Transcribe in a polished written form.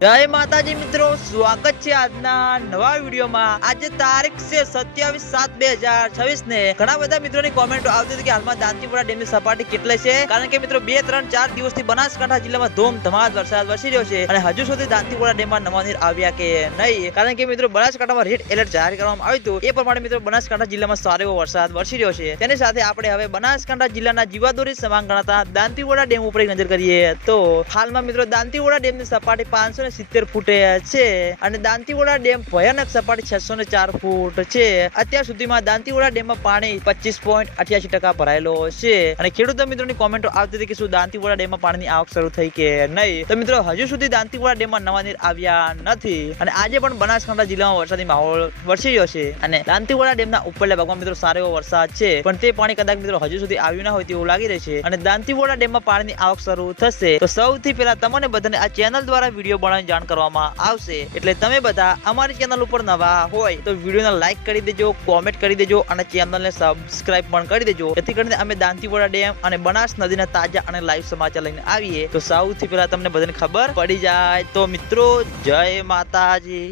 જય માતાજી મિત્રો, સ્વાગત છે આજના નવા વિડીયોમાં। આજે તારીખ છે 27/7/2026 ને ઘણા બધા મિત્રોની કોમેન્ટો આવતી હતી કે હાલમાં દાંતીવાડા ડેમની સપાટી કેટલી છે, કારણ કે મિત્રો 2, 3, 4 દિવસથી બનાસકાંઠા જિલ્લામાં ધોમધમાર વરસાદ વરસી રહ્યો છે અને હજુ સુધી દાંતીવાડા ડેમમાં નવા નીર આવ્યા કે નહીં, કારણ કે મિત્રો બનાસકાંઠામાં રેડ એલર્ટ જાહેર કરવામાં આવ્યું હતું। એ પ્રમાણે મિત્રો બનાસકાંઠા જિલ્લામાં સારો એવો વરસાદ વરસી રહ્યો છે। તેની સાથે આપણે હવે બનાસકાંઠા જિલ્લાના જીવાદોરી સમાન ગણાતા દાંતીવાડા ડેમ ઉપર એક નજર કરીએ તો હાલમાં મિત્રો દાંતીવાડા ડેમની સપાટી 570 ફૂટે છે અને દાંતીવાડા ડેમ ભયાનક સપાટી 604 ફૂટ છે। અત્યાર સુધીમાં દાંતીવાડા ડેમમાં પાણી 25.88% ભરાયેલો છે અને ખેડૂતો મિત્રોની કોમેન્ટો આવતી હતી કે શું દાંતીવાડા ડેમમાં પાણીની આવક શરૂ થઈ કે નહીં। તો મિત્રો હજુ સુધી દાંતીવાડા ડેમમાં નવા નીર આવ્યા નથી અને આજે પણ બનાસકાંઠા જિલ્લામાં વરસાદી માહોલ વરસી રહ્યો છે અને દાંતીવાડા ડેમના ઉપરના ભાગમાં મિત્રો સારો એવો વરસાદ છે, પણ તે પાણી કદાચ મિત્રો હજુ સુધી આવ્યું ના હોય તેવું લાગી રહ્યું છે અને દાંતીવાડા ડેમમાં પાણીની આવક શરૂ થશે તો સૌથી પહેલા તમને બધાને આ ચેનલ દ્વારા વિડીયો બનાવીને જાણ કરવામાં આવશે, એટલે તમે બધા અમારી ચેનલ ઉપર નવા હોય તો વિડીયોને લાઈક કરી દેજો, કોમેન્ટ કરી દેજો અને ચેનલને સબસ્ક્રાઇબ પણ કરી દેજો, જેથી કરીને અમે દાંતીવાડા ડેમ અને બનાસ નદીના તાજા અને લાઈવ સમાચાર લઈને આવીએ તો સૌથી પહેલા તમને બધાને ખબર પડી જાય। તો મિત્રો જય માતાજી।